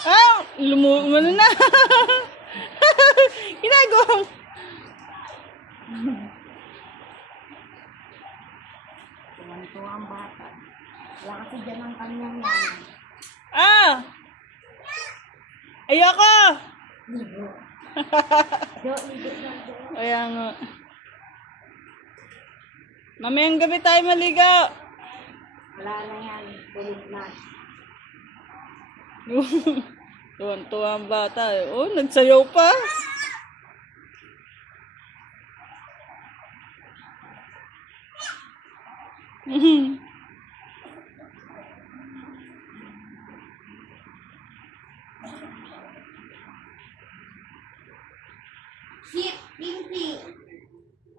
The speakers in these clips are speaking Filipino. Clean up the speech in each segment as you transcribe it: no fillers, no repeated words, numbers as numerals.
Ah! Umano na. Ginagawa mo. Tuwan-tuwa ang bata. Wala kasi dyan ang kanyang yan. Ah! Ayoko! Ligo. Ligo lang do. Kaya nga. Mamayang gabi tayo maligo. Wala na yan. Tulog na. Tuwan-tuwa ang bata. Oh, nagsayaw pa. Shit! Pinti!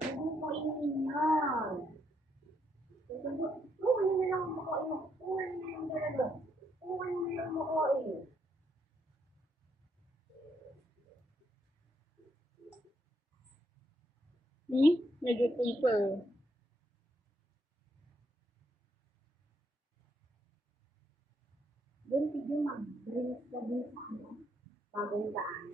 Hindi ko iniingal. Uwan na lang makain. Uwan na lang talaga. Uwan na lang makain. Medyo tumpa eh. Doon sige mag-drinks ka din sa bagong daan.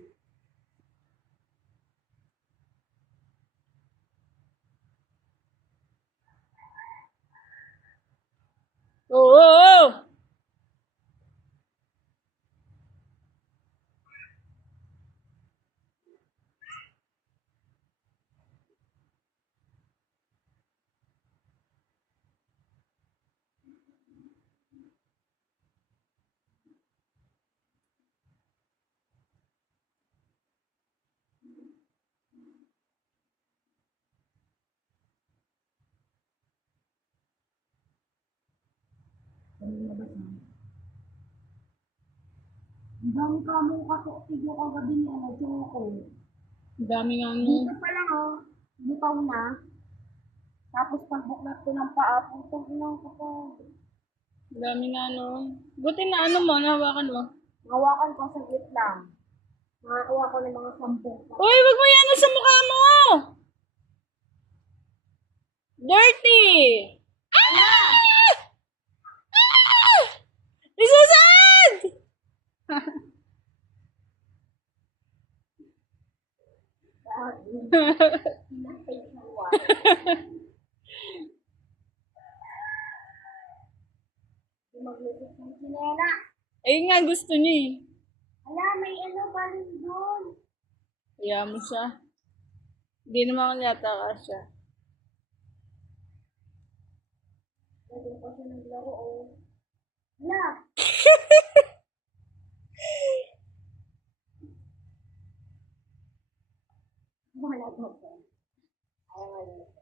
Oo! Ang dami ka mong kasok-tigyo kagabi ni Choco. Ang dami nga Dito pa lang bitaw na. Tapos pagbuklat ko ng paa, putang inang ko pa. Ang dami nga Buti na mo, nahawakan mo. Hawakan ko saglit lang. Nakakuha ko ng mga 10. Uy, wag mo yan sa mukha mo! Dirty! Ah! Ah! Isusad! Maglusot ng sinela. Ayun nga, gusto niya eh. Ala, may balon doon. Kaya mo siya. Hindi naman yata ka siya. Nandun pa siya naglaro, Ala! Wala ko. Ayaw,